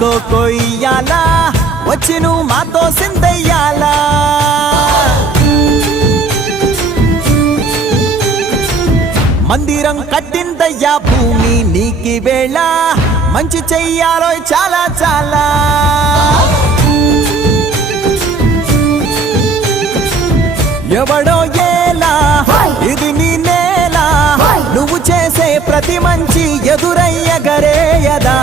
మాతో కొయ్యాలా వచ్చి నువ్వు మాతో సిందయ్యాలా మందిరం కట్టిందయ్యా భూమి నీకి వేళ మంచి చెయ్యాలో చాలా చాలా ఎవడో ఏలా ఇది నీ నేల నువ్వు చేసే ప్రతి మంచి ఎదురయ్యగరేయదా